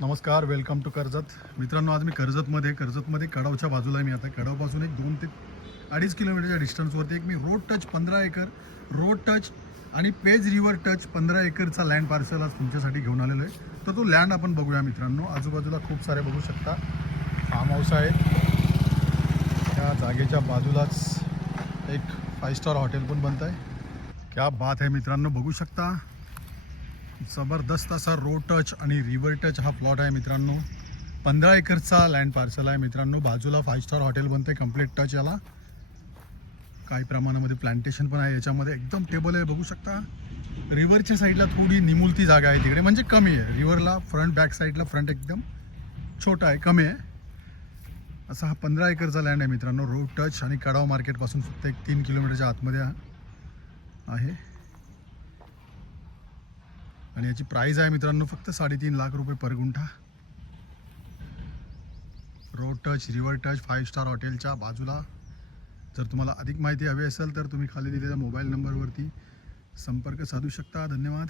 नमस्कार, welcome to Karjat. मित्रांनो, आज मी कर्जतमध्ये कडावच्या बाजूला आहे. मी आता कडावपासून एक 2 ते 2.5 किलोमीटरच्या डिस्टन्सवरती एक मी road touch 15 acre road touch आणि पेज रिव्हर टच 15 एकरचा लँड पार्सल आज तुमच्यासाठी घेऊन आलेलो आहे. तर तो लँड आपण बघूया मित्रांनो. आजूबाजूला खूप सारे बघू शकता फार्म हाऊस आहे. त्या जागेच्या बाजूलाच एक 5 स्टार हॉटेल पण बनत आहे. क्या बात आहे मित्रांनो, बघू शकता जबरदस्त असा रोड टच आणि रिव्हर टच हा प्लॉट आहे मित्रांनो. 15 एकरचा लँड पार्सल आहे मित्रांनो. बाजूला 5 स्टार हॉटेल बनते कम्प्लीट टच. याला काही प्रमाणामध्ये प्लांटेशन पण आहे याच्यामध्ये. एकदम टेबल आहे, बघू शकता. रिव्हरच्या साईडला थोडी निमुलती जागा आहे तिकडे, म्हणजे कमी आहे. रिव्हरला फ्रंट बॅक साईडला फ्रंट एकदम छोटा आहे, कमी आहे. असा हा 15 एकरचा लँड आहे मित्रांनो. रोड टच आणि कडाव मार्केटपासून फक्त एक 3 किलोमीटरच्या आतमध्ये आहे. आणि याची प्राइस आहे मित्रांनो फक्त 3.5 लाख रुपये पर गुंठा. Road touch, river touch, 5 star हॉटेलच्या बाजूला. जर तुम्हाला अधिक माहिती हवी असेल तर तुम्ही खाली दिलेल्या मोबाईल नंबरवरती संपर्क साधू शकता. धन्यवाद.